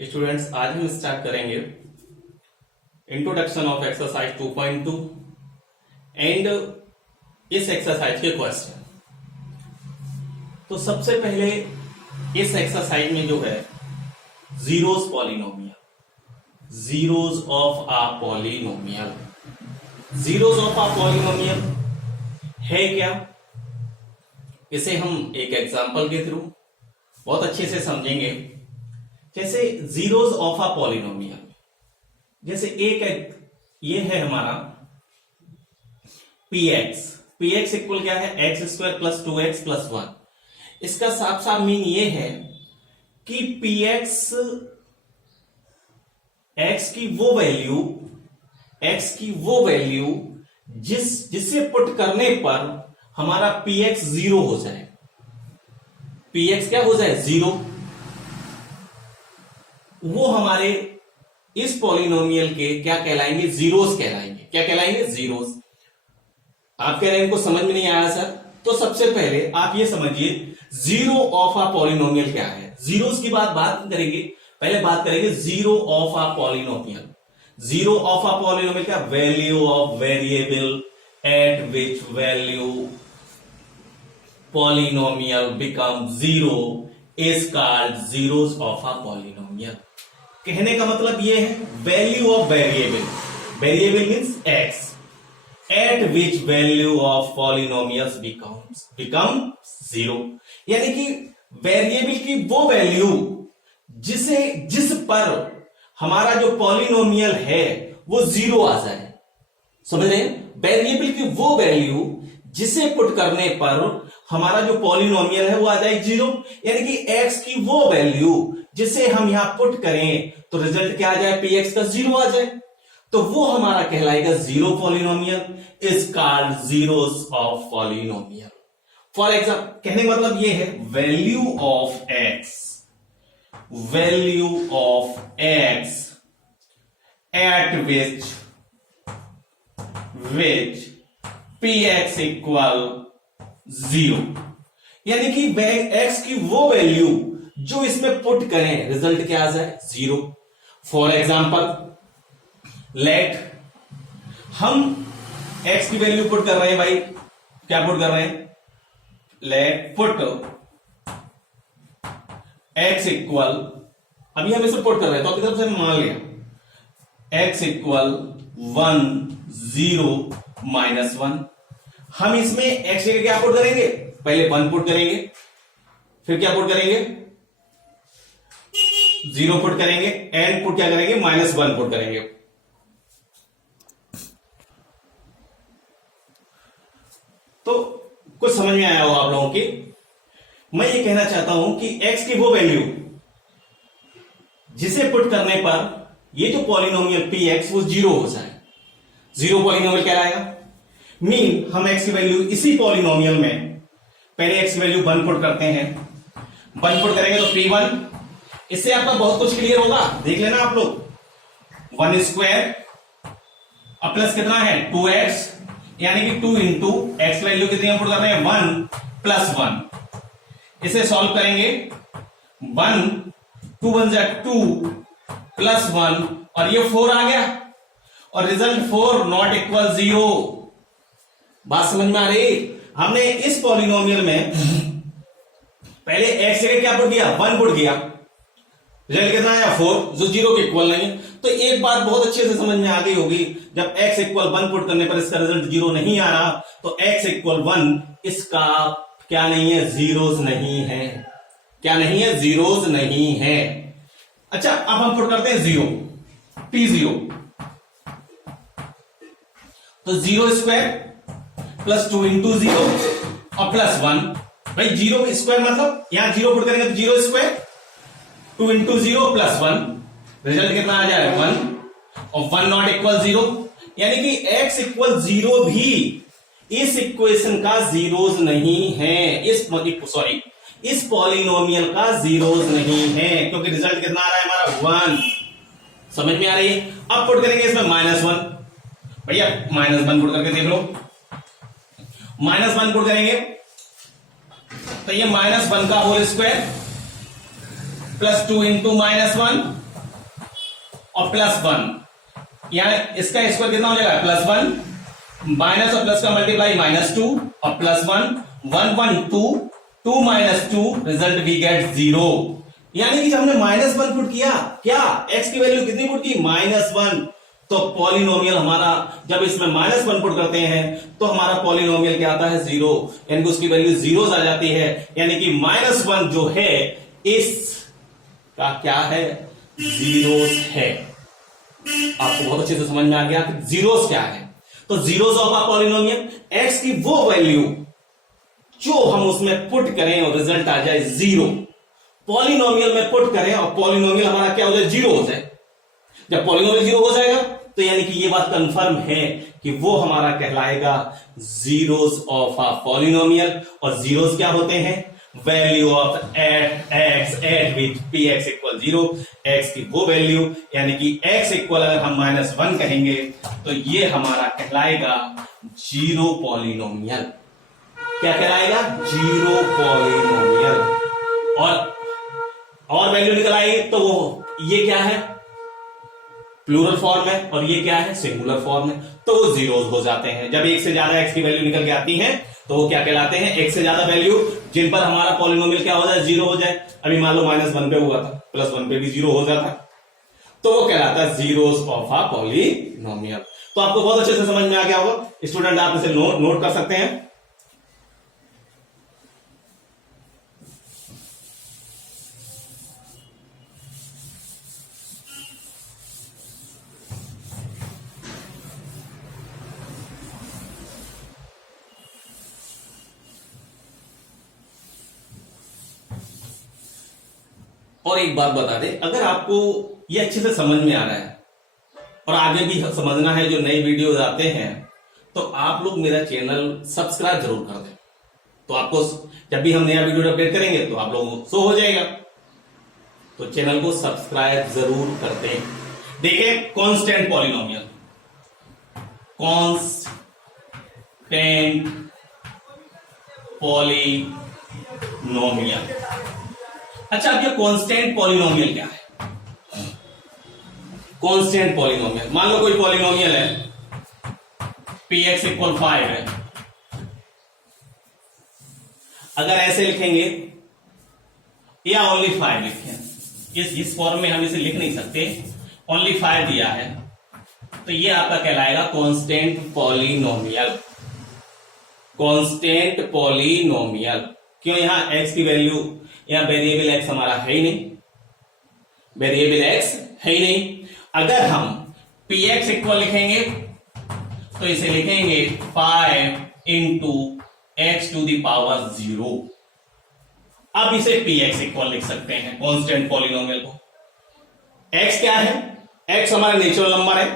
Students, आज हम start करेंगे इंट्रोडक्शन ऑफ एक्सरसाइज 2.2 एंड इस एक्सरसाइज के क्वेश्चन। तो सबसे पहले इस एक्सरसाइज में जो है zeros polynomial, zeros of a polynomial, zeros of a polynomial है क्या, इसे हम एक एग्जांपल के थ्रू बहुत अच्छे से समझेंगे। जैसे जीरोस ऑफ अ पॉलिनोमियल, जैसे एक ये है हमारा px इक्वल क्या है, x square plus 2x plus 1। इसका साफ साफ मीन ये है कि px x की वो वैल्यू जिससे पुट करने पर हमारा px जीरो हो जाए। px क्या हो जाए, जीरो। वो हमारे इस पॉलिनोमियल के क्या कहलाएंगे, जीरोस कहलाएंगे। क्या कहलाएंगे, जीरोस। आप कह रहे हैं इनको समझ में नहीं आया सर, तो सबसे पहले आप ये समझिए जीरो ऑफ आ पॉलिनोमियल क्या है। जीरोस की बात करेंगे, पहले बात करेंगे zero of a polynomial. Zero of a polynomial क्या, value of variable at which value polynomial become zero is called zeros of a polynomial. कहने का मतलब यह है value of variable means x at which value of polynomials become zero, यानी कि variable की वो वैल्यू जिस पर हमारा जो पॉलिनोमियल है वो जीरो आ जाए। समझ रहे हैं, वेरिएबल की वो वैल्यू जिसे पुट करने पर हमारा जो पॉलिनोमियल है वो आ जाए जीरो, यानी कि एक्स की वो वैल्यू जिसे हम यहां पुट करें तो रिजल्ट क्या आ जाए, px का जीरो आ जाए। तो वो हमारा कहलाएगा zero polynomial, is called zeros of polynomial. For example, कहने का मतलब ये है value of x at which px equal zero, यानी कि एक्स की वो वैल्यू जो इसमें पुट करें रिजल्ट क्या आ जाए, जीरो। फॉर एग्जाम्पल, लेट हम एक्स की वैल्यू पुट कर रहे हैं भाई, क्या पुट कर रहे हैं, लेट पुट एक्स इक्वल, अभी हम इसे पुट कर रहे हैं तो आपकी तरफ से मान लिया एक्स इक्वल 1 0 -1। हम इसमें एक्स जगह क्या पुट करेंगे, पहले 1 पुट करेंगे, फिर क्या पुट करेंगे, 0 पुट करेंगे, एंड पुट क्या करेंगे, -1 पुट करेंगे। तो कुछ समझ में आया हो आप लोगों की। मैं ये कहना चाहता हूं कि x की वो वैल्यू जिसे पुट करने पर ये जो पॉलिनोमियल px वो जीरो हो जाए, जीरो पॉलिनोमियल कहलाएगा। मीन हम x की वैल्यू इसी पॉलिनोमियल में पहले x की वैल्यू 1 पुट करते हैं, 1 पुट करेंगे तो p1, इससे आपका बहुत कुछ क्लियर होगा, देख लेना आप लोग। 1 स्क्वायर अब प्लस कितना है 2x, यानी कि 2 इंटू एक्स वैल्यू कितनी हम पुट कर रहे हैं 1 प्लस 1। इसे सॉल्व करेंगे, 1 2 1 2 प्लस 1 और ये 4 आ गया, और रिजल्ट 4 नॉट इक्वल 0। बात समझ में आ रही। हमने इस पॉलिनोमियल में पहले एक्स जगह क्या पुट किया, 1 पुट किया, रिजल्ट कितना आया 4, जो जीरो के इक्वल नहीं है। तो एक बात बहुत अच्छे से समझ में आ गई होगी, जब x इक्वल 1 पुट करने पर इसका रिजल्ट जीरो नहीं आ रहा तो x इक्वल 1 इसका क्या नहीं है, जीरोस नहीं है। क्या नहीं है, जीरोस नहीं है। अच्छा, अब हम पुट करते हैं 0 p0, तो 0 स्क्वायर प्लस 2 इंटू 0 और प्लस 1। भाई 0 स्क्वायर मतलब यहां 0 पुट करेंगे तो 0 स्क्वायर, 2 इंटू 0 प्लस 1, रिजल्ट कितना आ जाए 1, और 1 नॉट इक्वल 0, यानी कि x इक्वल 0 भी इस इक्वेशन का जीरोस नहीं है, इस पॉलिनोमियल का जीरोस नहीं है, क्योंकि रिजल्ट कितना आ रहा है हमारा 1। समझ में आ रही है। अब पुट करेंगे इसमें -1, भैया -1 पुट करके देख लो, -1 पुट करेंगे तो ये -1 का होल स्क्वायर प्लस 2 इंटू -1 और +1, यानी इसका स्क्वायर कितना हो जाएगा +1, माइनस और प्लस का मल्टीप्लाई -2 और +1, 1 1 2, 2 - 2, रिजल्ट वी गेट 0। यानी कि जब हमने -1 पुट किया, क्या x की वैल्यू कितनी पुट की -1, तो पॉलिनोमियल हमारा जब इसमें -1 पुट करते हैं तो हमारा पॉलिनोमियल क्या आता है 0, यानी कि उसकी वैल्यू जीरोस आ जाती है, यानी कि -1 जो है इस का क्या है जीरोस है। आपको बहुत अच्छे से समझ में आ गया कि जीरोस क्या है। तो zeros of a polynomial, x की वो वैल्यू जो हम उसमें पुट करें और रिजल्ट आ जाए 0, पॉलिनोमियल में पुट करें और पॉलिनोमियल हमारा क्या हो जाए 0 हो जाए। जब पॉलिनोमियल 0 हो जाएगा तो यानी कि ये बात कंफर्म है कि वो हमारा कहलाएगा जीरोस ऑफ अ पॉलिनोमियल। और जीरोस क्या होते हैं, value of x eight which px equal 0, x की वो वैल्यू, यानी कि x इक्वल अगर हम -1 कहेंगे तो ये हमारा कहलाएगा जीरो पॉलिनोमियल। क्या कहलाएगा, जीरो पॉलिनोमियल। और वैल्यू निकल आएगी तो वो ये क्या है प्लूरल फॉर्म है और ये क्या है सिंगुलर फॉर्म है, तो वो जीरोस हो जाते हैं। जब एक से ज्यादा x की वैल्यू निकल के आती है तो वो क्या कहलाते हैं, एक से ज्यादा वैल्यू जिन पर हमारा पॉलिनोमियल क्या हो जाए 0 हो जाए। अभी मान लो -1 पे हुआ था, +1 पे भी 0 हो जाता, तो वो कहलाता है जीरोस ऑफ अ पॉलिनोमियल। तो आपको बहुत अच्छे से समझ में आ गया होगा स्टूडेंट, आप इसे नोट कर सकते हैं। और एक बात बता दें, अगर आपको ये अच्छे से समझ में आ रहा है और आगे भी समझना है, जो नई वीडियोस आते हैं, तो आप लोग मेरा चैनल सब्सक्राइब जरूर कर दें। तो आपको जब भी हम नया वीडियो अपडेट करेंगे तो आप लोगों को शो हो जाएगा। तो चैनल को सब्सक्राइब जरूर कर दें। देखिए कांस्टेंट पॉलिनोमियल, कांस्टेंट पॉलिनोमियल। अच्छा, अब ये कांस्टेंट पॉलिनोमियल क्या है? कांस्टेंट पॉलिनोमियल, मान लो कोई पॉलिनोमियल है px इक्वल 5 है। अगर ऐसे लिखेंगे या ओनली 5 लिखें, इस फॉर्म में हम इसे लिख नहीं सकते, ओनली 5 दिया है, तो ये आपका कहलाएगा कांस्टेंट पॉलिनोमियल। कांस्टेंट पॉलिनोमियल क्यों? यहां x की वैल्यू, यहां वेरिएबल x हमारा है ही नहीं, वेरिएबल x है ही नहीं। अगर हम px इक्वल लिखेंगे तो इसे लिखेंगे 5 into x to the power 0। अब इसे px इक्वल लिख सकते हैं कांस्टेंट पॉलिनोमियल को। x क्या है? x हमारा नेचुरल नंबर है,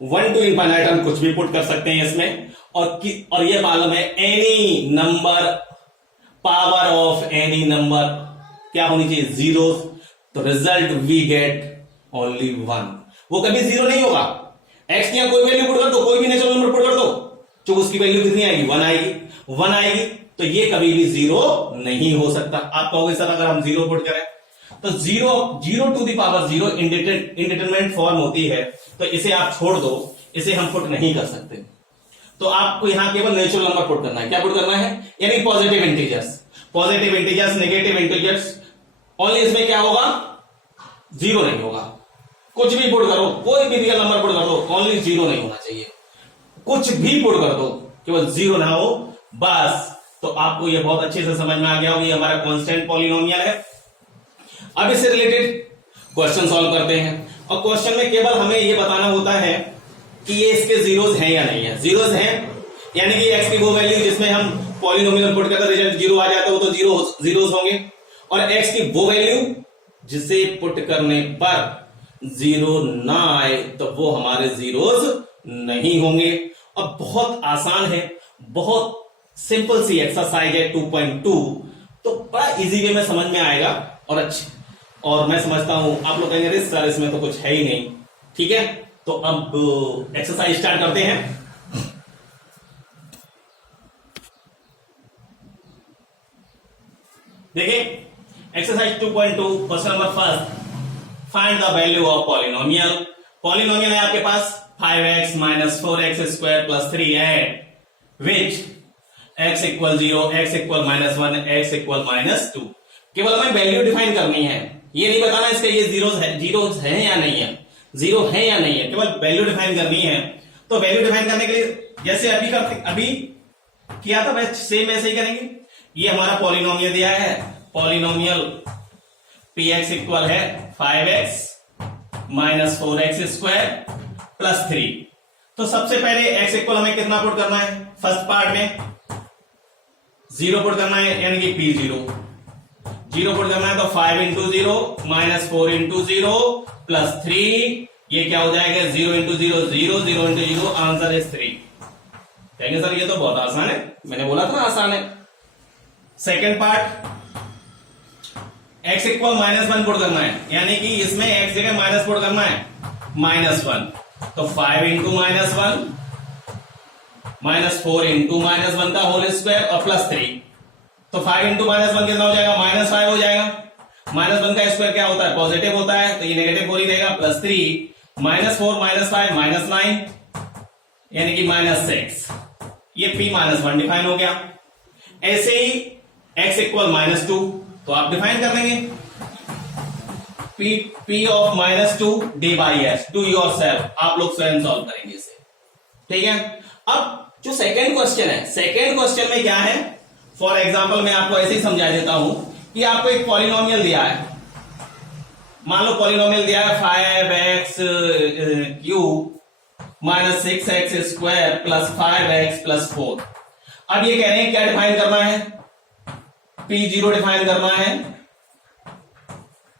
1 टू इनफाइनाइट हम कुछ भी पुट कर सकते हैं इसमें, और ये मालूम है any number, power of any number क्या होनी चाहिए, जीरो। तो रिजल्ट वी गेट ओनली 1, वो कभी 0 नहीं होगा। x की यहां कोई वैल्यू पुट कर दो, कोई भी नेचुरल नंबर पुट कर दो, तो उसकी वैल्यू कितनी आएगी, 1 आएगी। 1 आएगी तो ये कभी भी 0 नहीं हो सकता। आप कहोगे सर अगर हम 0 पुट करें तो 0 to the power 0 indeterminate form होती है, तो इसे आप छोड़ दो, इसे हम पुट नहीं कर सकते। तो आपको यहां केवल नेचुरल नंबर पुट करना है। क्या पुट करना है? यानी positive integers, positive integers, negative integers. Only इसमें क्या होगा, 0 नहीं होगा। कुछ भी पुट करो, कोई भी रियल नंबर पुट कर दो, ओनली 0 नहीं होना चाहिए। कुछ भी पुट कर दो, केवल 0 ना हो बस। तो आपको ये बहुत अच्छे से समझ में आ गया होगा, ये हमारा कांस्टेंट पॉलिनोमियल है। अब इससे रिलेटेड क्वेश्चन सॉल्व करते हैं, और क्वेश्चन में केवल हमें ये बताना होता है कि ये इसके जीरोस हैं या नहीं है। जीरोस हैं यानी कि x की वो वैल्यू जिसमें हम पॉलिनोमियल पुट करते रिजल्ट 0 आ जाता है, वो तो जीरोस होंगे, और x की वो वैल्यू जिसे पुट करने पर 0 ना आए तो वो हमारे जीरोस नहीं होंगे। और बहुत आसान है, बहुत सिंपल सी एक्सरसाइज है 2.2, तो बड़ा इजी वे में समझ में आएगा और अच्छी, और मैं समझता हूं आप लोग कहेंगे अरे सर इसमें तो कुछ है ही नहीं। ठीक है, तो अब एक्सरसाइज स्टार्ट करते हैं। देखिए exercise 2.2 question number first, find the value of polynomial polynomial है आपके पास 5x minus 4x square plus 3 eight विच x equal 0, x equal -1, x equal -2। केवल हमें वैल्यू डिफाइन करनी है, ये नहीं बताना इसके ये जीरोस है या नहीं है, जीरो है या नहीं है, केवल वैल्यू डिफाइन करनी है। तो वैल्यू डिफाइन करने के लिए जैसे अभी किया था वैसे सेम ऐसे ही करेंगे। ये हमारा पॉलिनोमियल दिया है, पॉलिनोमियल px इक्वल है 5x minus 4x square plus 3। तो सबसे पहले x इक्वल हमें कितना पुट करना है, फर्स्ट पार्ट में 0 पुट करना है, यानी कि p0 पुट करना है। तो 5 इंटू 0 माइनस 4 इंटू 0 प्लस 3, ये क्या हो जाएगा 0 इंटू 0 0, 0 इंटू 0, आंसर इज 3। कहेंगे सर ये तो बहुत आसान है, मैंने बोला था ना आसान है। Second part x equal -1 put करना है, यानी कि इसमें x जगह माइनस पुट करना है, -1। तो 5 इंटू -1 माइनस 4 इंटू -1 का होल स्क्वायर और प्लस 3। तो 5 इंटू -1 कितना हो जाएगा, -5 हो जाएगा। -1 का स्क्वायर क्या होता है, पॉजिटिव होता है, तो ये नेगेटिव 4 ही रहेगा, प्लस 3 -4 -5 -9, यानी कि -6। ये p-1 डिफाइन हो गया। ऐसे ही x इक्वल -2, तो आप डिफाइन कर देंगे p of -2 d by s, to yourself, आप लोग स्वयं सॉल्व करेंगे इसे, ठीक है। अब जो सेकेंड क्वेश्चन है, सेकेंड क्वेश्चन में क्या है, फॉर एग्जाम्पल मैं आपको ऐसे ही समझा देता हूं कि आपको एक पॉलिनोमियल दिया है, मान लो पॉलिनोमियल दिया है 5x cube minus 6x square plus 5x plus 4। अब ये कह रहे हैं क्या डिफाइन करना है, p0 डिफाइन करना है,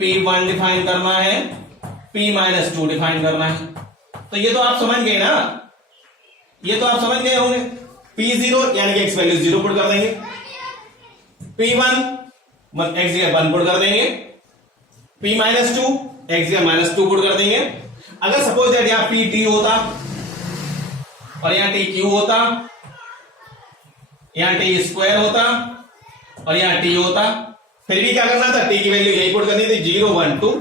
p1 डिफाइन करना है, p-2 डिफाइन करना है। तो ये तो आप समझ गए ना, ये तो आप समझ गए होंगे। p0 यानी कि x वैल्यू 0 पुट कर देंगे, p1 x जगह 1 पुट कर देंगे, p-2 x जगह -2 पुट कर देंगे। अगर सपोज दैट यहां p होता और यहां t होता, यहां t स्क्वायर होता और यहां t होता, फिर भी क्या करना था, t की वैल्यू यही पुट करनी थी 0 1 2।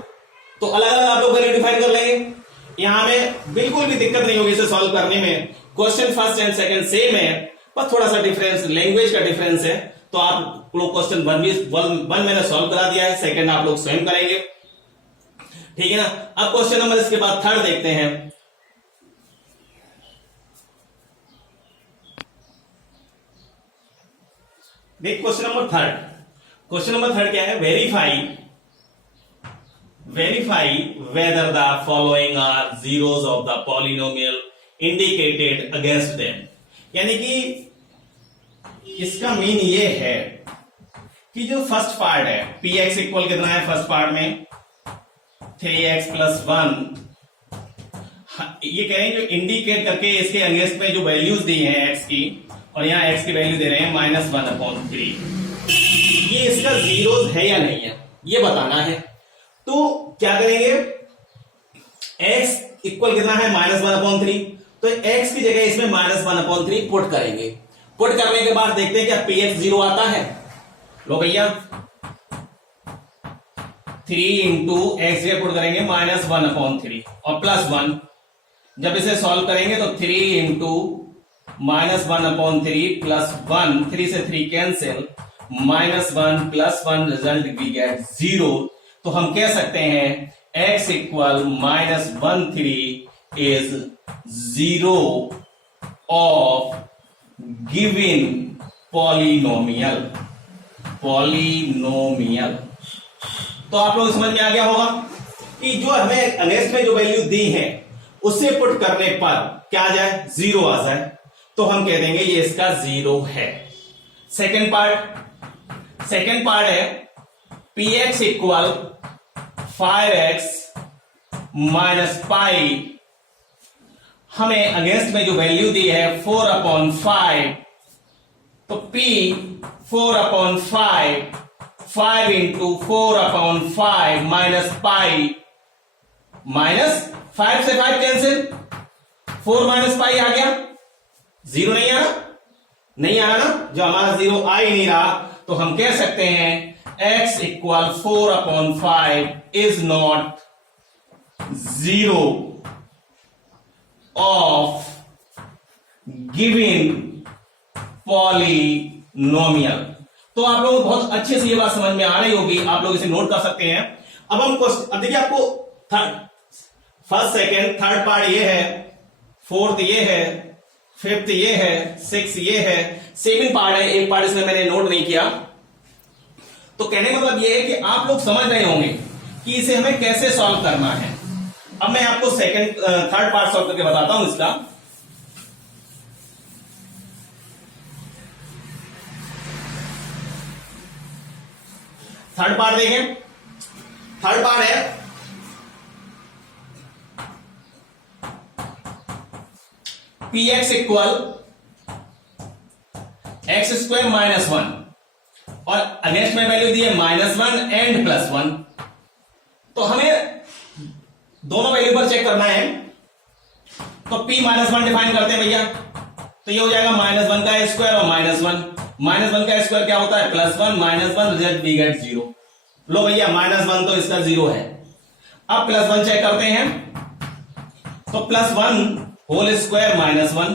तो अलग अलग आप लोग वैल्यू डिफाइन कर लेंगे। यहां में बिल्कुल भी दिक्कत नहीं होगी इसे सॉल्व करने में। Question first and second same है, बस थोड़ा सा डिफरेंस, लैंग्वेज का डिफरेंस है। तो आप लोग क्वेश्चन 1 मैंने सॉल्व करा दिया है, सेकंड आप लोग स्वयं करेंगे, ठीक है ना। अब क्वेश्चन नंबर इसके बाद थर्ड देखते हैं। देख question number third, question number third क्या है, verify whether the following are zeros of the polynomial indicated against them. यानी कि इसका मीन ये है कि जो फर्स्ट पार्ट है px इक्वल कितना है, फर्स्ट पार्ट में 3x प्लस 1, ये कह रहे हैं जो इंडिकेट करके इसके अगेंस्ट में जो वैल्यूज दी हैं x की, और यहां x की वैल्यू दे रहे हैं -1/3, ये इसका जीरोस है या नहीं है ये बताना है। तो क्या करेंगे, x इक्वल कितना है -1/3, तो x की जगह इसमें -1/3 पुट करेंगे। पुट करने के बाद देखते हैं क्या px 0 आता है। लो भैया 3 इंटू एक्स जगह पुट करेंगे -1/3 और +1। जब इसे सॉल्व करेंगे तो 3 इंटू -1/3 प्लस 1, 3 से 3 cancel, -1 plus 1 result we get 0। तो हम कह सकते हैं x equal -1/3 is 0 of given polynomial. तो आप लोग समझ में आ गया होगा कि जो हमें अगेंस्ट में जो वैल्यू दी है उसे पुट करने पर क्या आ जाए, 0 आ जाए, तो हम कह देंगे ये इसका 0 है। सेकेंड पार्ट है px equal 5x minus pi, हमें अगेंस्ट में जो वैल्यू दी है 4/5, तो p 4/5, 5 इंटू 4/5 माइनस पाई, -5 से 5 कैंसिल, 4 माइनस पाई आ गया, 0 नहीं आ रहा ना, जो हमारा 0 आ ही नहीं रहा, तो हम कह सकते हैं x equal 4/5 is not 0 of given polynomial. तो आप लोगों को बहुत अच्छे से ये बात समझ में आ रही होगी, आप लोग इसे नोट कर सकते हैं। अब देखिए आपको फर्स्ट सेकंड थर्ड पार्ट ये है, फोर्थ ये है, फिफ्थ ये है, सिक्स ये है, सेवन पार्ट है, एक पार्ट इसमें मैंने नोट नहीं किया। तो कहने का मतलब ये है कि आप लोग समझ रहे होंगे कि इसे हमें कैसे सॉल्व करना है। अब मैं आपको थर्ड पार्ट सॉल्व करके बताता हूं इसका। थर्ड पार्ट देखें, थर्ड पार्ट है P x equal x square minus one, और अगेंस्ट में वैल्यू दी है -1 एंड +1। तो हमें दोनों वैल्यू पर चेक करना है। तो p -1 डिफाइन करते हैं भैया, तो ये हो जाएगा -1 का स्क्वायर और -1। -1 का स्क्वायर क्या होता है +1, -1 रिजल्ट वी गेट 0। लो भैया -1 तो इसका 0 है। अब +1 चेक करते हैं, तो +1 होल स्क्वायर -1,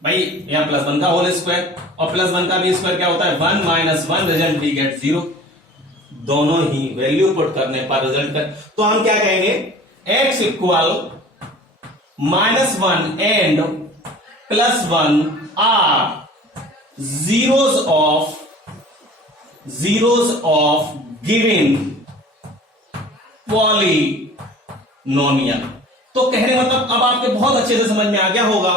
भाई यहां +1 का होल स्क्वायर और +1 का भी स्क्वायर क्या होता है 1 -1 रिजल्ट वी गेट 0। दोनों ही वैल्यू पुट करने पर रिजल्ट कर, तो हम क्या कहेंगे x equal -1 and +1 are zeros of given polynomial। तो कहने मतलब अब आपके बहुत अच्छे से समझ में आ गया होगा।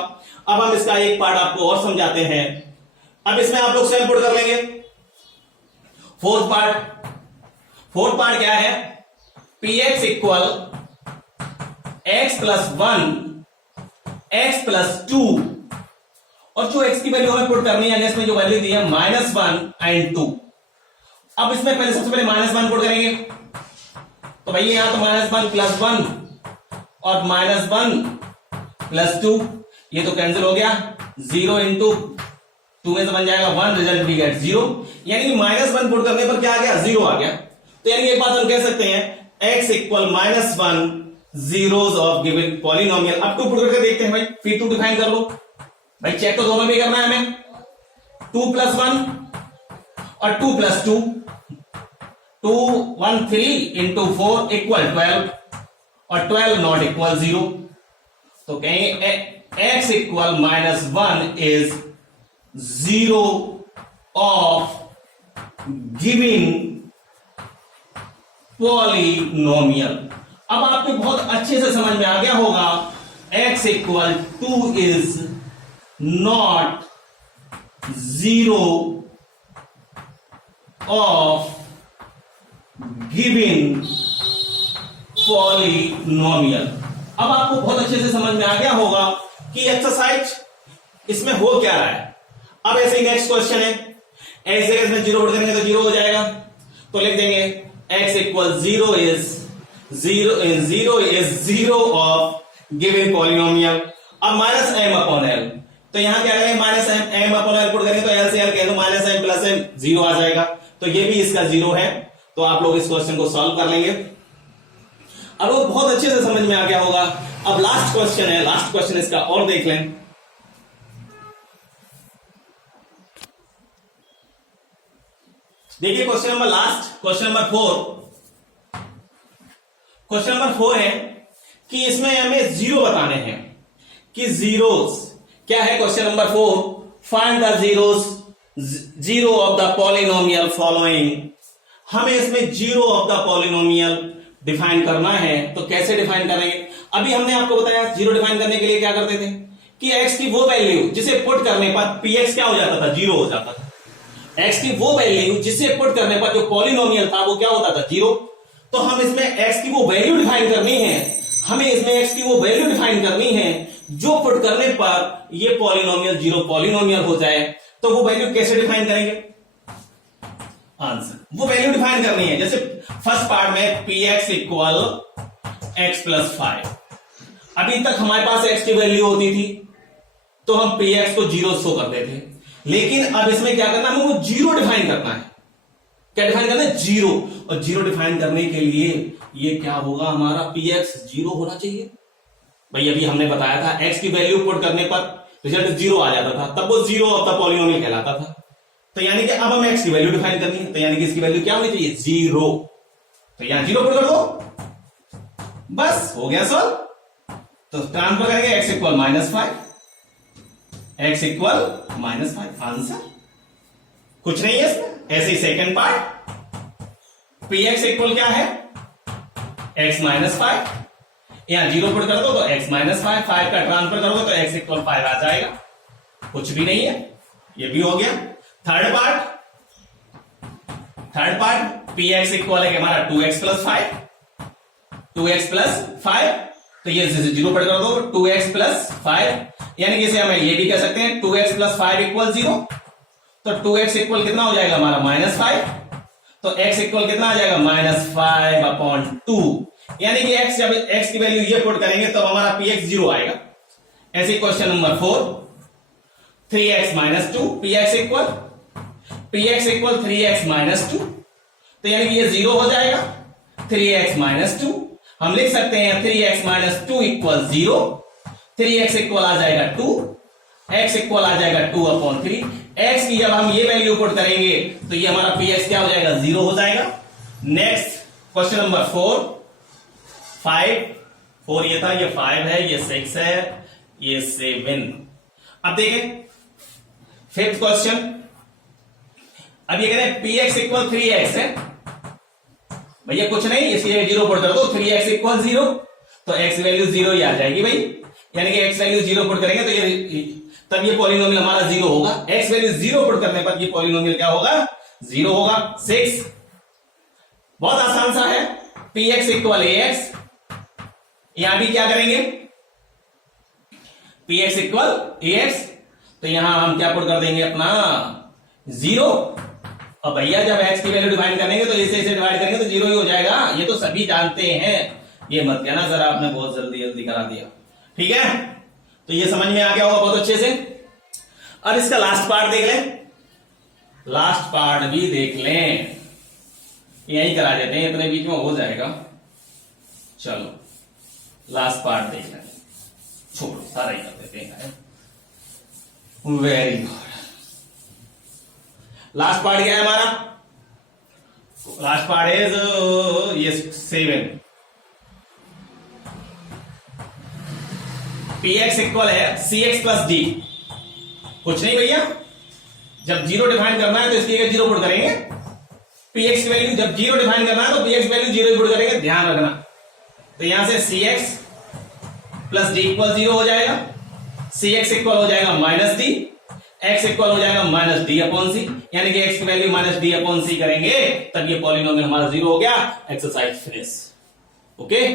अब हम इसका एक पार्ट आपको और समझाते हैं। अब इसमें आप लोग स्वयं पुट कर लेंगे फोर्थ पार्ट क्या है, px इक्वल x+1 x+2, और जो x की वैल्यू हमें पुट करनी है इसमें जो वैल्यू दी है -1 एंड 2। अब इसमें पहले सबसे पहले -1 पुट करेंगे, तो भाई यहां तो -1 +1 और -1 +2, ये तो कैंसिल हो गया, 0 इंटू 2 में से बन जाएगा 1, रिजल्ट वी गेट 0। यानी कि -1 पुट करने पर क्या आ गया 0 आ गया। तो यानी एक बात हम कह सकते हैं x equal -1 zeros of given polynomial. अब 2 पुट करके देखते हैं भाई, फिर 2 डिफाइन कर लो भाई, चेक तो दोनों भी करना है हमें। 2 + 1 और 2 + 2, 2 1 3 इंटू 4 इक्वल 12 और 12 नॉट इक्वल 0। तो कहेंगे x equal -1 is 0 of given polynomial. अब आपको बहुत अच्छे से समझ में आ गया होगा x equal 2 is not 0 of given polynomial. अब आपको बहुत अच्छे से समझ में आ गया होगा कि एक्सरसाइज इसमें हो क्या रहा है। अब ऐसे ही नेक्स्ट क्वेश्चन है, x जगह इसमें 0 पुट करेंगे तो 0 हो जाएगा, तो लिख देंगे x equal 0 is 0 of given polynomial. अब -m/l, तो यहां क्या करेंगे -m/l पुट करेंगे तो l से l कह दो -m + m 0 आ जाएगा, तो ये भी इसका 0 है। तो आप लोग इस क्वेश्चन को सॉल्व कर लेंगे। अब वो बहुत अच्छे से समझ में आ गया होगा। अब लास्ट क्वेश्चन है, लास्ट क्वेश्चन इसका और देख लें। देखिए question number last, question number 4। Question number 4 है कि इसमें हमें 0 बताने हैं कि जीरोस क्या है। Question number 4, find the zero of the polynomial following. हमें इसमें zero of the polynomial define करना है, तो कैसे डिफाइन करेंगे। अभी हमने आपको बताया जीरो डिफाइन करने के लिए क्या करते थे कि x की वो वैल्यू जिसे पुट करने पर px क्या हो जाता था 0 हो जाता था। x की वो वैल्यू जिसे पुट करने पर जो पॉलिनोमियल था वो क्या होता था 0। तो हम इसमें x की वो वैल्यू डिफाइन करनी है, हमें इसमें x की वो वैल्यू डिफाइन करनी है जो पुट करने पर ये पॉलिनोमियल 0 पॉलिनोमियल हो जाए। तो वो वैल्यू कैसे डिफाइन करेंगे, आंसर वो वैल्यू डिफाइन करनी है। जैसे फर्स्ट पार्ट में px इक्वल x+5, अभी तक हमारे पास x की वैल्यू होती थी तो हम px को 0 शो करते थे, लेकिन अब इसमें क्या करना है, हमें वो 0 डिफाइन करना है। क्या डिफाइन करना है 0, और 0 डिफाइन करने के लिए ये क्या होगा, हमारा px 0 होना चाहिए। भाई अभी हमने बताया था x की वैल्यू पुट करने पर रिजल्ट 0 आ जाता था, तब वो 0 ऑफ द पॉलिनोमियल कहलाता था। तो यानी कि अब हमें x की वैल्यू डिफाइन करनी है, तो यानी कि इसकी वैल्यू क्या होनी चाहिए, 0। तो यहां 0 पुट कर दो, बस हो गया सॉल्व। तो ट्रांसफर करेंगे x equal -5, x equal -5, answer कुछ नहीं है इसमें। ऐसे ही सेकंड पार्ट, px इक्वल क्या है, x -5, यहां 0 पुट कर दो तो x -5, 5 का ट्रांसफर करोगे तो x इक्वल 5 आ जाएगा, कुछ भी नहीं है, ये भी हो गया। थर्ड पार्ट px इक्वल है हमारा 2x + 5, 2x + 5, तो ये 0 पुट कर दो 2x + 5, यानी कि इसे हम ये भी कह सकते हैं 2x + 5 इक्वल 0। तो 2x इक्वल कितना हो जाएगा हमारा -5, तो x इक्वल कितना आ जाएगा -5/2, यानी कि x जब x की वैल्यू ये पुट करेंगे तो हमारा px 0 आएगा। ऐसे question number 4, 3x - 2, px equal 3x - 2, तो यानी कि ये 0 हो जाएगा। 3x - 2 हम लिख सकते हैं 3x - 2 इक्वल 0, 3x इक्वल आ जाएगा 2, x इक्वल आ जाएगा 2/3। x की जब हम ये वैल्यू पुट करेंगे तो ये हमारा px क्या हो जाएगा, 0 हो जाएगा। नेक्स्ट क्वेश्चन नंबर 4 ये था, ये 5 है, ये 6 है, ये 7। अब देखें फिफ्थ क्वेश्चन, अब ये कह रहे हैं px इक्वल 3x है, भैया कुछ नहीं, इसलिए 0 पुट कर दो, 3x इक्वल 0, तो x वैल्यू 0 ही आ जाएगी भाई, यानी कि x वैल्यू 0 पुट करेंगे तो ये तब ये पॉलिनोमियल हमारा 0 होगा। x वैल्यू 0 पुट करने पर ये पॉलिनोमियल क्या होगा, 0 होगा। 6 बहुत आसान सा है, px इक्वल ax, यहां भी क्या करेंगे px इक्वल ax, तो यहां हम क्या पुट कर देंगे अपना 0, और भैया जब x की वैल्यू डिवाइड करेंगे तो इसे डिवाइड करेंगे तो 0 ही हो जाएगा, ये तो सभी जानते हैं, ये मत कहना सर आपने बहुत जल्दी करा दिया, ठीक है। तो ये समझ में आ गया होगा बहुत अच्छे से। अब इसका लास्ट पार्ट देख लें, लास्ट पार्ट भी देख लें, यही करा देते हैं, इतने बीच में हो जाएगा। चलो लास्ट पार्ट देख लें, छोड़ो सारा ही कर देते हैं। वेरी गुड, लास्ट पार्ट क्या है हमारा, लास्ट पार्ट इज ये 7। px इक्वल है cx + d, कुछ नहीं भैया, जब 0 डिफाइन करना है तो इसकी 0 पुट करेंगे, px की वैल्यू जब 0 डिफाइन करना है तो px वैल्यू 0 पुट करेंगे, ध्यान रखना। तो यहां से cx + d इक्वल 0 हो जाएगा, cx इक्वल हो जाएगा -d, x इक्वल हो जाएगा -d/c, यानी कि x की वैल्यू -d/c करेंगे तब ये पॉलिनोमियल हमारा 0 हो गया। Exercise finish, okay.